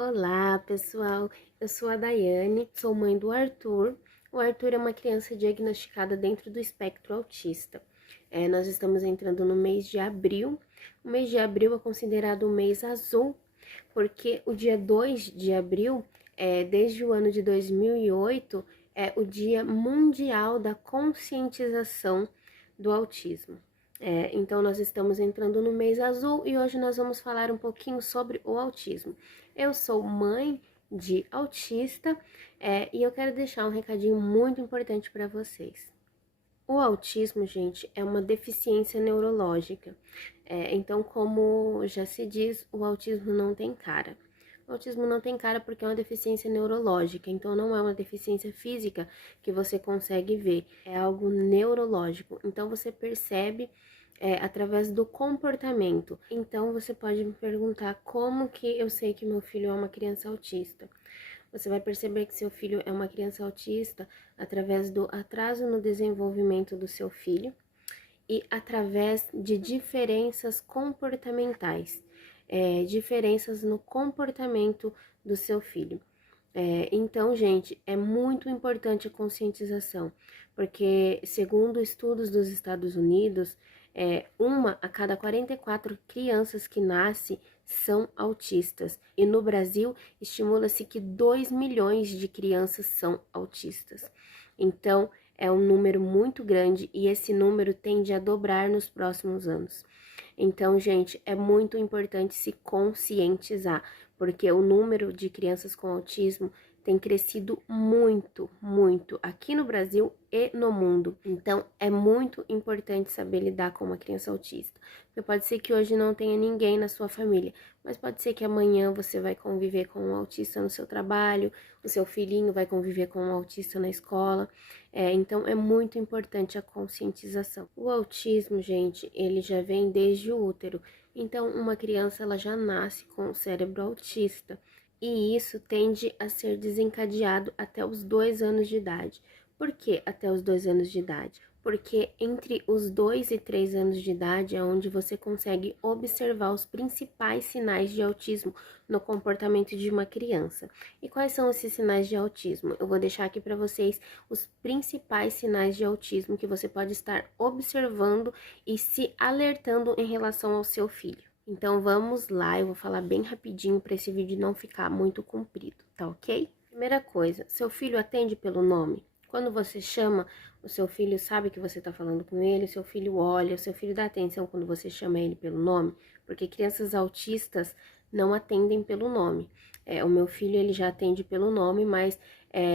Olá, pessoal. Eu sou a Daiane, sou mãe do Arthur. O Arthur é uma criança diagnosticada dentro do espectro autista. Nós estamos entrando no mês de abril. O mês de abril é considerado o mês azul, porque o dia 2 de abril, desde o ano de 2008, é o Dia Mundial da Conscientização do Autismo. Então, nós estamos entrando no mês azul e hoje nós vamos falar um pouquinho sobre o autismo. Eu sou mãe de autista e eu quero deixar um recadinho muito importante para vocês. O autismo, gente, é uma deficiência neurológica. Então, como já se diz, o autismo não tem cara. O autismo não tem cara porque é uma deficiência neurológica, então não é uma deficiência física que você consegue ver, é algo neurológico. Então você percebe através do comportamento. Então você pode me perguntar como que eu sei que meu filho é uma criança autista. Você vai perceber que seu filho é uma criança autista através do atraso no desenvolvimento do seu filho e através de diferenças comportamentais, diferenças no comportamento do seu filho. Então, gente, é muito importante a conscientização, porque, segundo estudos dos Estados Unidos, uma a cada 44 crianças que nascem são autistas. E no Brasil, estimula-se que 2 milhões de crianças são autistas. Então, é um número muito grande e esse número tende a dobrar nos próximos anos. Então, gente, é muito importante se conscientizar, porque o número de crianças com autismo tem crescido muito, muito aqui no Brasil e no mundo. Então, é muito importante saber lidar com uma criança autista. Porque pode ser que hoje não tenha ninguém na sua família, mas pode ser que amanhã você vai conviver com um autista no seu trabalho, o seu filhinho vai conviver com um autista na escola. Então, é muito importante a conscientização. O autismo, gente, ele já vem desde o útero. Então, uma criança, ela já nasce com o cérebro autista. E isso tende a ser desencadeado até os 2 anos de idade. Por que até os 2 anos de idade? Porque entre os 2 e 3 anos de idade é onde você consegue observar os principais sinais de autismo no comportamento de uma criança. E quais são esses sinais de autismo? Eu vou deixar aqui para vocês os principais sinais de autismo que você pode estar observando e se alertando em relação ao seu filho. Então vamos lá, eu vou falar bem rapidinho para esse vídeo não ficar muito comprido, tá ok? Primeira coisa, seu filho atende pelo nome? Quando você chama, o seu filho sabe que você está falando com ele, o seu filho olha, o seu filho dá atenção quando você chama ele pelo nome, porque crianças autistas não atendem pelo nome. O meu filho, ele já atende pelo nome, mas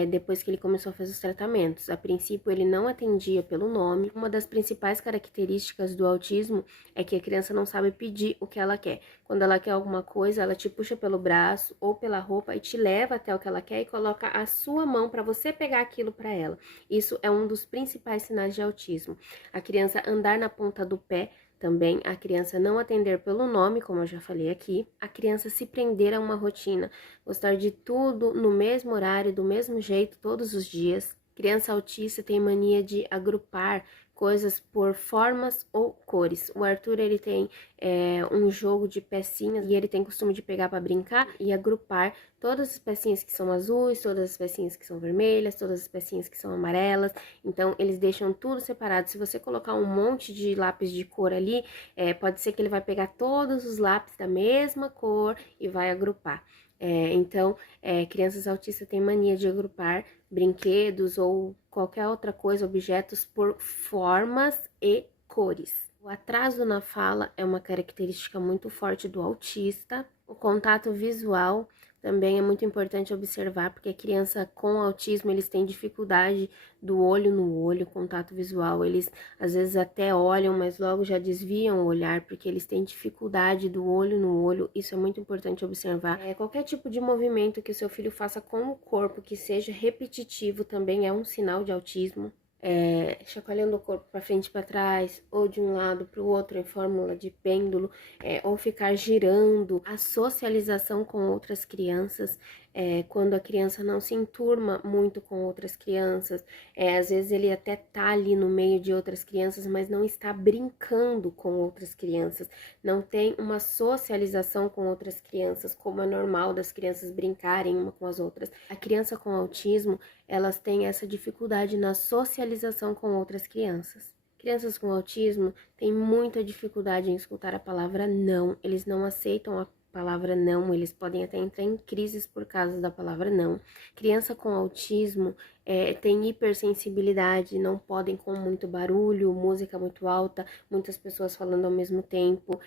depois que ele começou a fazer os tratamentos, a princípio ele não atendia pelo nome. Uma das principais características do autismo é que a criança não sabe pedir o que ela quer. Quando ela quer alguma coisa, ela te puxa pelo braço ou pela roupa e te leva até o que ela quer e coloca a sua mão para você pegar aquilo para ela. Isso é um dos principais sinais de autismo. A criança andar na ponta do pé, também a criança não atender pelo nome, como eu já falei aqui, a criança se prender a uma rotina, gostar de tudo no mesmo horário, do mesmo jeito, todos os dias. Criança autista tem mania de agrupar coisas por formas ou cores. O Arthur, ele tem um jogo de pecinhas e ele tem costume de pegar para brincar e agrupar todas as pecinhas que são azuis, todas as pecinhas que são vermelhas, todas as pecinhas que são amarelas. Então, eles deixam tudo separado. Se você colocar um monte de lápis de cor ali, pode ser que ele vai pegar todos os lápis da mesma cor e vai agrupar. Então, crianças autistas têm mania de agrupar brinquedos ou qualquer outra coisa, objetos por formas e cores. O atraso na fala é uma característica muito forte do autista. O contato visual também é muito importante observar, porque a criança com autismo, eles têm dificuldade do olho no olho, contato visual. Eles, às vezes, até olham, mas logo já desviam o olhar, porque eles têm dificuldade do olho no olho. Isso é muito importante observar. Qualquer tipo de movimento que o seu filho faça com o corpo, que seja repetitivo, também é um sinal de autismo. chacoalhando o corpo para frente e para trás, ou de um lado para o outro em fórmula de pêndulo, ou ficar girando. A socialização com outras crianças, quando a criança não se enturma muito com outras crianças, às vezes ele até tá ali no meio de outras crianças, mas não está brincando com outras crianças, não tem uma socialização com outras crianças, como é normal das crianças brincarem uma com as outras. A criança com autismo, elas têm essa dificuldade na socialização com outras crianças. Crianças com autismo têm muita dificuldade em escutar a palavra não, eles não aceitam a palavra não, eles podem até entrar em crises por causa da palavra não. Criança com autismo tem hipersensibilidade, não podem com muito barulho, música muito alta, muitas pessoas falando ao mesmo tempo.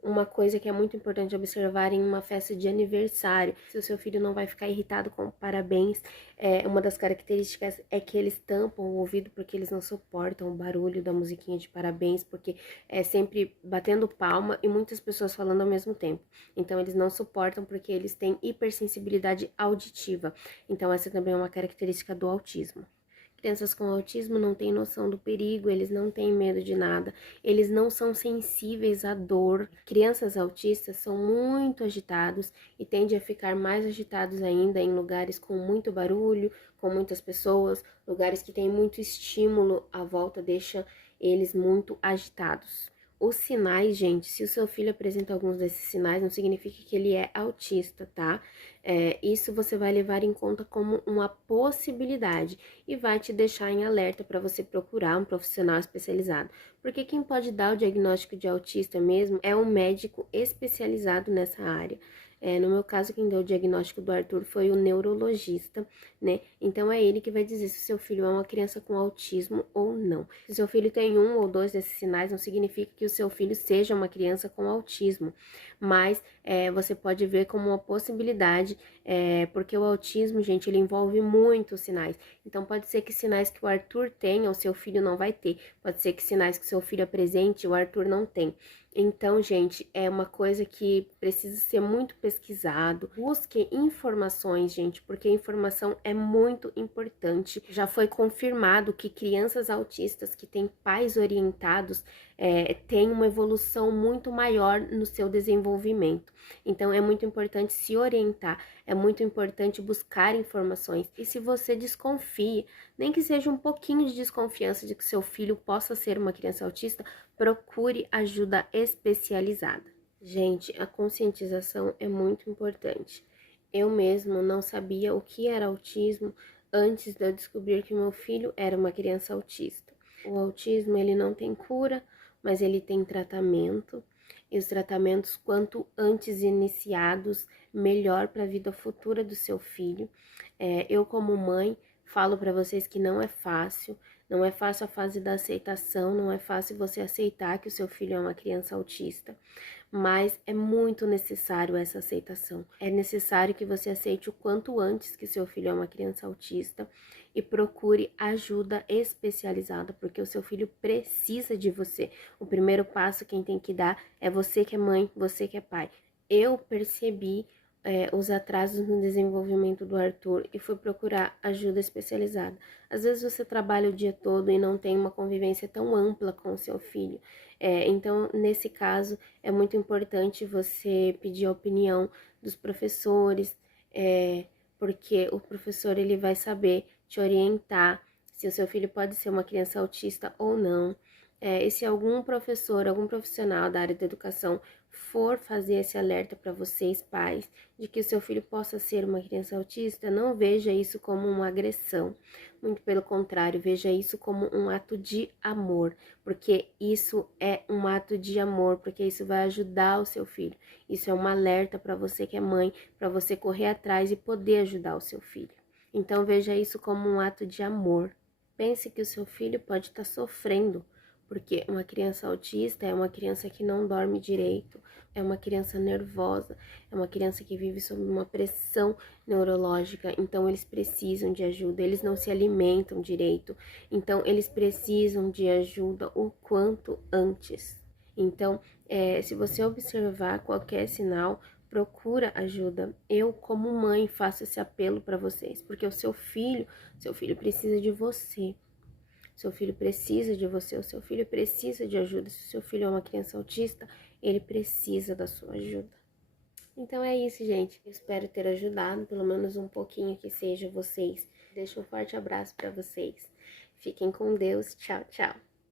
Uma coisa que é muito importante observar em uma festa de aniversário, se o seu filho não vai ficar irritado com parabéns, uma das características é que eles tampam o ouvido porque eles não suportam o barulho da musiquinha de parabéns, porque é sempre batendo palma e muitas pessoas falando ao mesmo tempo. Então eles não suportam porque eles têm hipersensibilidade auditiva. Então essa também é uma característica do autismo. Crianças com autismo não têm noção do perigo, eles não têm medo de nada, eles não são sensíveis à dor. Crianças autistas são muito agitados e tendem a ficar mais agitados ainda em lugares com muito barulho, com muitas pessoas, lugares que têm muito estímulo à volta, deixa eles muito agitados. Os sinais, gente, se o seu filho apresenta alguns desses sinais, não significa que ele é autista, tá? Isso você vai levar em conta como uma possibilidade e vai te deixar em alerta para você procurar um profissional especializado. Porque quem pode dar o diagnóstico de autista mesmo é um médico especializado nessa área. No meu caso, quem deu o diagnóstico do Arthur foi o neurologista, né? Então é ele que vai dizer se o seu filho é uma criança com autismo ou não. Se o seu filho tem um ou dois desses sinais, não significa que o seu filho seja uma criança com autismo, mas você pode ver como uma possibilidade, porque o autismo, gente, ele envolve muitos sinais. Então pode ser que sinais que o Arthur tenha, o seu filho não vai ter. Pode ser que sinais que o seu filho apresente, o Arthur não tem. Então, gente, é uma coisa que precisa ser muito pesquisado. Busque informações, gente, porque a informação é muito importante. Já foi confirmado que crianças autistas que têm pais orientados têm uma evolução muito maior no seu desenvolvimento. Então, é muito importante se orientar, é muito importante buscar informações. E se você desconfia, nem que seja um pouquinho de desconfiança de que seu filho possa ser uma criança autista, procure ajuda especializada. Gente, a conscientização é muito importante. Eu mesmo não sabia o que era autismo antes de eu descobrir que meu filho era uma criança autista. O autismo, ele não tem cura, mas ele tem tratamento. E os tratamentos, quanto antes iniciados, melhor para a vida futura do seu filho. Eu, como mãe, falo para vocês que não é fácil. Não é fácil a fase da aceitação, não é fácil você aceitar que o seu filho é uma criança autista, mas é muito necessário essa aceitação. É necessário que você aceite o quanto antes que seu filho é uma criança autista e procure ajuda especializada, porque o seu filho precisa de você. O primeiro passo quem tem que dar é você que é mãe, você que é pai. Eu percebi os atrasos no desenvolvimento do Arthur e fui procurar ajuda especializada. Às vezes você trabalha o dia todo e não tem uma convivência tão ampla com o seu filho. Então, nesse caso, é muito importante você pedir a opinião dos professores, porque o professor ele vai saber te orientar se o seu filho pode ser uma criança autista ou não. E se algum professor, algum profissional da área da educação for fazer esse alerta para vocês, pais, de que o seu filho possa ser uma criança autista, não veja isso como uma agressão. Muito pelo contrário, veja isso como um ato de amor, porque isso é um ato de amor, porque isso vai ajudar o seu filho. Isso é um alerta para você que é mãe, para você correr atrás e poder ajudar o seu filho. Então veja isso como um ato de amor. Pense que o seu filho pode estar sofrendo, porque uma criança autista é uma criança que não dorme direito, é uma criança nervosa, é uma criança que vive sob uma pressão neurológica, então eles precisam de ajuda, eles não se alimentam direito, então eles precisam de ajuda o quanto antes. Então, se você observar qualquer sinal, procura ajuda. Eu, como mãe, faço esse apelo para vocês, porque o seu filho precisa de você. Seu filho precisa de você, o seu filho precisa de ajuda. Se o seu filho é uma criança autista, ele precisa da sua ajuda. Então é isso, gente. Eu espero ter ajudado, pelo menos um pouquinho que seja vocês. Deixo um forte abraço para vocês. Fiquem com Deus. Tchau, tchau.